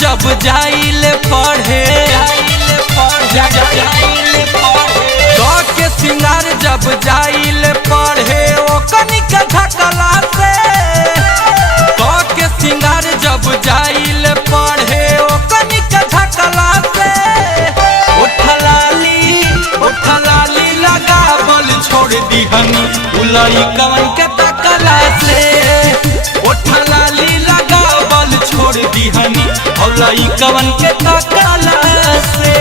जब जाइल पढ़े के सिंगार जब जाइल पढ़े ओ कनिक झकला से के सिंगार जब जाइल पढ़े ओ कनिक झकला से उठलाली लगा बल छोड़ दिहनी उलई कवन के तकला से उठलाली लगा बल छोड़ दिहनी उलई कवन के तकला से।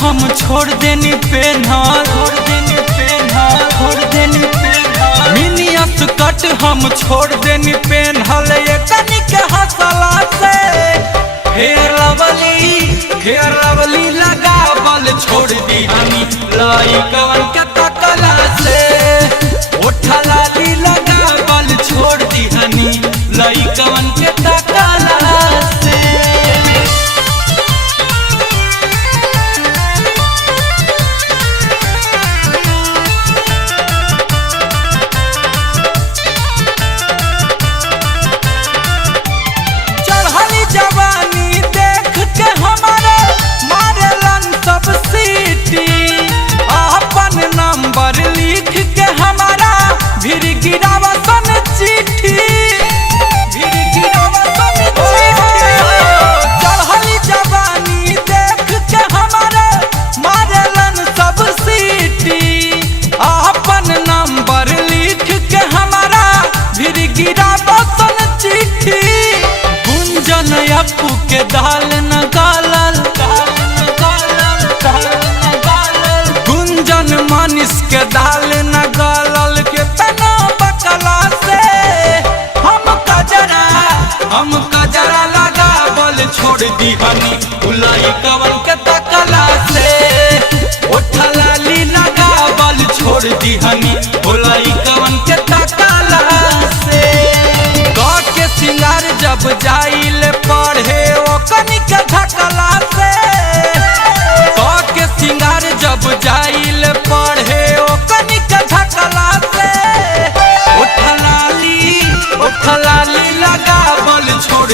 हम छोड़ देनी मिनियस कट हम छोड़ देनी पेन्हल ये कनिक हंसला से फेर लवली लगा बल छोड़ दिहनी लाई कवन के तकला से उठलाली लगा बल छोड़ दिहनी लाई कवन के तकला से। अपू के दाल न गालल गुंजन मानिस के दाल न गालल के तना बकला से हम कजरा लगा बल छोड़ दिहनी उलई कवन के तकला से उठलाली लगा बल छोड़ दिहनी उलई कवन के तकला से। के सिंगार जब जाइल पढ़े ओ कनिक झकला से के सिंगार जब जाइल पढ़े ओ कनिक झकला से उठलाली लगा बल छोड़